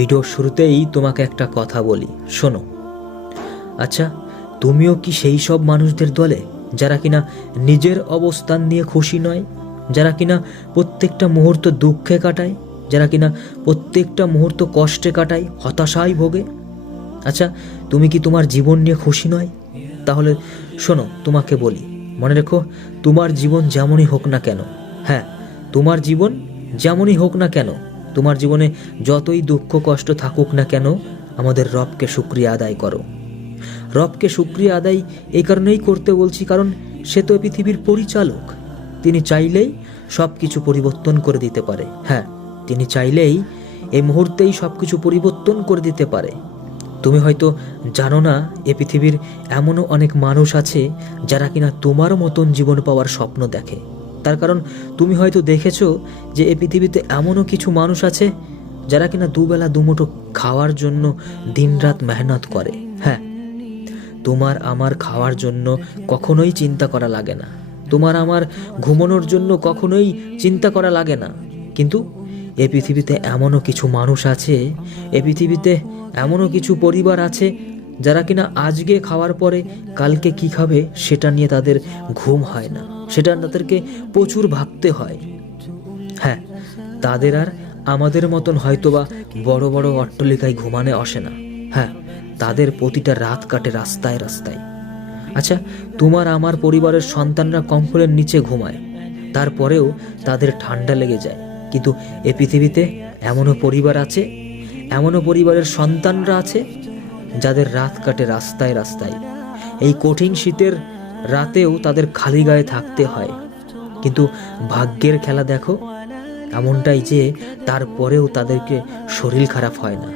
ভিডিওর শুরুতেই তোমাকে একটা কথা বলি, শোনো। আচ্ছা, তুমিও কি সেই সব মানুষদের দলে যারা কিনা নিজের অবস্থান নিয়ে খুশি নয়, যারা কিনা প্রত্যেকটা মুহূর্ত দুঃখে কাটায়, যারা কিনা প্রত্যেকটা মুহূর্ত কষ্টে কাটায়, হতাশায় ভোগে? আচ্ছা, তুমি কি তোমার জীবন নিয়ে খুশি নয়? তাহলে শোনো, তোমাকে বলি, মনে রেখো, তোমার জীবন যেমনই হোক না কেন, হ্যাঁ, তোমার জীবন যেমনই হোক না কেন, তোমার জীবনে যতই দুঃখ কষ্ট থাকুক না কেন, আমাদের রবকে শুকরিয়া আদায় করো। রবকে শুকরিয়া আদায় এই কারণেই করতে বলছি, কারণ সে তো পৃথিবীর পরিচালক। তিনি চাইলেই সব কিছু পরিবর্তন করে দিতে পারে। হ্যাঁ, তিনি চাইলেই এই মুহূর্তেই সব কিছু পরিবর্তন করে দিতে পারে। তুমি হয়তো জানো না, এ পৃথিবীর এমনও অনেক মানুষ আছে যারা কিনা তোমার মতন জীবন পাওয়ার স্বপ্ন দেখে। তার কারণ তুমি হয়তো দেখেছো যে এ পৃথিবীতে এমনও কিছু মানুষ আছে যারা কিনা দুবেলা দুমুঠো খাওয়ার জন্য দিনরাত মেহনত করে। হ্যাঁ, তোমার আমার খাওয়ার জন্য কখনোই চিন্তা করা লাগে না, তোমার আমার ঘুমানোর জন্য কখনোই চিন্তা করা লাগে না। কিন্তু এ পৃথিবীতে এমনও কিছু মানুষ আছে, এ পৃথিবীতে এমনও কিছু পরিবার আছে যারা কিনা আজকে খাওয়ার পরে কালকে কি খাবে সেটা নিয়ে তাদের ঘুম হয় না, সেটা তাদেরকে প্রচুর ভাবতে হয়। হ্যাঁ, তাদের আর আমাদের মতন হয়তোবা বড় বড় অট্টালিকায় ঘুমানে আসে না। হ্যাঁ, তাদের প্রতিটা রাত কাটে রাস্তায় রাস্তায়। আচ্ছা, তোমার আমার পরিবারের সন্তানরা কম্বলের নিচে ঘুমায়, তারপরেও তাদের ঠান্ডা লেগে যায়। কিন্তু এ পৃথিবীতে এমনও পরিবার আছে, এমনও পরিবারের সন্তানরা আছে যাদের রাত কাটে রাস্তায় রাস্তায়। এই কঠিন শীতের রাতেও তাদের খালি গায়ে থাকতে হয়। কিন্তু ভাগ্যের খেলা দেখো, এমনটাই যে তারপরেও তাদেরকে শরীর খারাপ হয় না,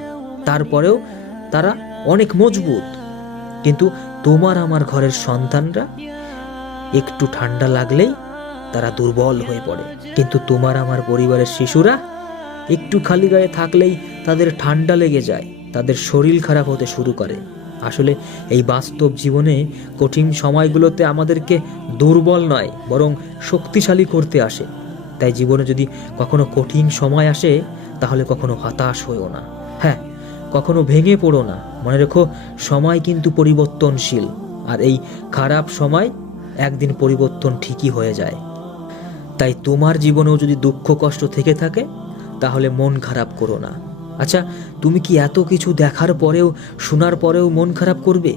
তারপরেও তারা অনেক মজবুত। কিন্তু তোমার আমার ঘরের সন্তানরা একটু ঠান্ডা লাগলেই তারা দুর্বল হয়ে পড়ে। কিন্তু তোমার আমার পরিবারের শিশুরা একটু খালি গায়ে থাকলেই তাদের ঠান্ডা লেগে যায়, তাদের শরীর খারাপ হতে শুরু করে। আসলে এই বাস্তব জীবনে কঠিন সময়গুলোতে আমাদেরকে দুর্বল নয়, বরং শক্তিশালী করতে আসে। তাই জীবনে যদি কখনো কঠিন সময় আসে, তাহলে কখনো হতাশ হয়েও না। হ্যাঁ, কখনো ভেঙে পড়ো না। মনে রেখো, সময় কিন্তু পরিবর্তনশীল, আর এই খারাপ সময় একদিন পরিবর্তন ঠিকই হয়ে যায়। তাই তোমার জীবনেও যদি দুঃখ কষ্ট থেকে থাকে, তাহলে মন খারাপ করো না। আচ্ছা, তুমি কি এত কিছু দেখার পরেও, শোনার পরেও মন খারাপ করবে?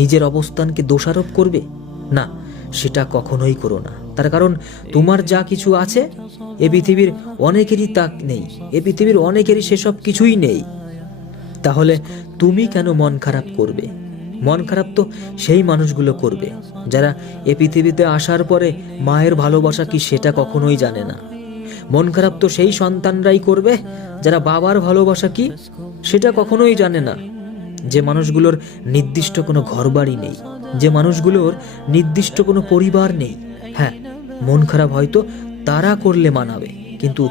নিজের অবস্থানকে দোষারোপ করবে? না, সেটা কখনোই করো না। তার কারণ তোমার যা কিছু আছে, এ পৃথিবীর অনেকেরই তা নেই, এ পৃথিবীর অনেকেরই সেসব কিছুই নেই। তাহলে তুমি কেন মন খারাপ করবে? মন খারাপ তো সেই মানুষগুলো করবে যারা এ পৃথিবীতে আসার পরে মায়ের ভালোবাসা কি সেটা কখনোই জানে না। মন খারাপ তো সেই সন্তানরাই করবে যারা বাবার ভালোবাসা কি সেটা কখনোই জানে না। যে মানুষগুলোর নির্দিষ্ট কোনো ঘরবাড়ি নেই, যে মানুষগুলোর নির্দিষ্ট কোনো পরিবার নেই। হ্যাঁ, মন খারাপ হয়তো তারা করলে মানাবে, কিন্তু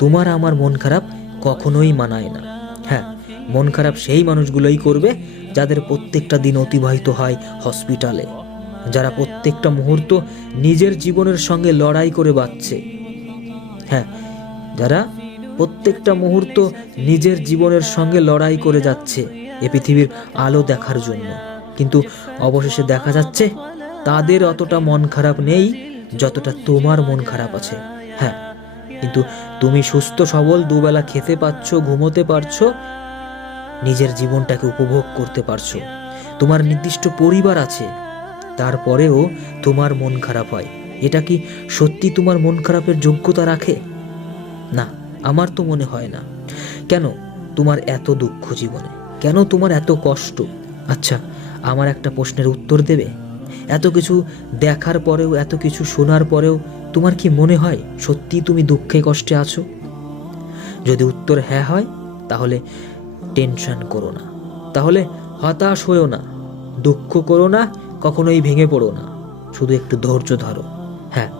তোমার আমার মন খারাপ কখনোই মানায় না। হ্যাঁ, মন খারাপ সেই মানুষগুলোই করবে যাদের প্রত্যেকটা দিন অতিবাহিত হয় হসপিটালে, যারা প্রত্যেকটা মুহূর্ত নিজের জীবনের সঙ্গে লড়াই করে বাঁচছে। হ্যাঁ, যারা প্রত্যেকটা মুহূর্ত নিজের জীবনের সঙ্গে লড়াই করে যাচ্ছে এ পৃথিবীর আলো দেখার জন্য, কিন্তু অবশেষে দেখা যাচ্ছে তাদের অতটা মন খারাপ নেই যতটা তোমার মন খারাপ আছে। হ্যাঁ, কিন্তু তুমি সুস্থ সবল দুবেলা খেতে পাচ্ছ, ঘুমোতে পারছো, নিজের জীবনটাকে উপভোগ করতে পারছো, তোমার নির্দিষ্ট পরিবার আছে, তারপরেও তোমার মন খারাপ হয়। এটা কি সত্যি তোমার মন খারাপের যোগ্যতা রাখে? না, আমার তো মনে হয় না। কেন তোমার এত দুঃখ জীবনে? কেন তোমার এত কষ্ট? আচ্ছা, আমার একটা প্রশ্নের উত্তর দেবে? এত কিছু দেখার পরেও, এত কিছু শোনার পরেও তোমার কি মনে হয় সত্যি তুমি দুঃখে কষ্টে আছো? যদি উত্তর হ্যাঁ হয়, তাহলে টেনশন করো না, তাহলে হতাশ হয়েও না, দুঃখ করো না, কখনোই ভেঙে পড়ো না। শুধু একটু ধৈর্য ধরো। হ্যাঁ,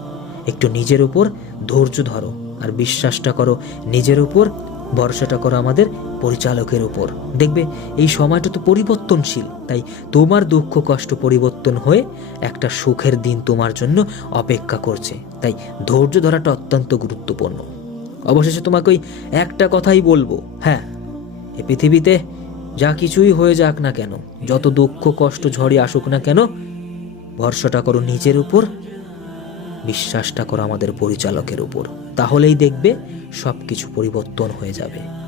একটু নিজের উপর ধৈর্য ধরো, আর বিশ্বাসটা করো নিজের উপর, ভরসাটা করো আমাদের পরিচালকের উপর। দেখবে এই সময়টা তো পরিবর্তনশীল, তাই তোমার দুঃখ কষ্ট পরিবর্তন হয়ে একটা সুখের দিন তোমার জন্য অপেক্ষা করছে। তাই ধৈর্য ধরাটা অত্যন্ত গুরুত্বপূর্ণ। অবশেষে তোমাকে ওই একটা কথাই বলবো, হ্যাঁ, এ পৃথিবীতে যা কিছুই হয়ে যাক না কেন, যত দুঃখ কষ্ট ঝড়ে আসুক না কেন, ভরসাটা করো নিজের উপর, বিশ্বাসটা করো আমাদের পরিচালকের উপর। তাহলেই দেখবে সব কিছু পরিবর্তন হয়ে যাবে।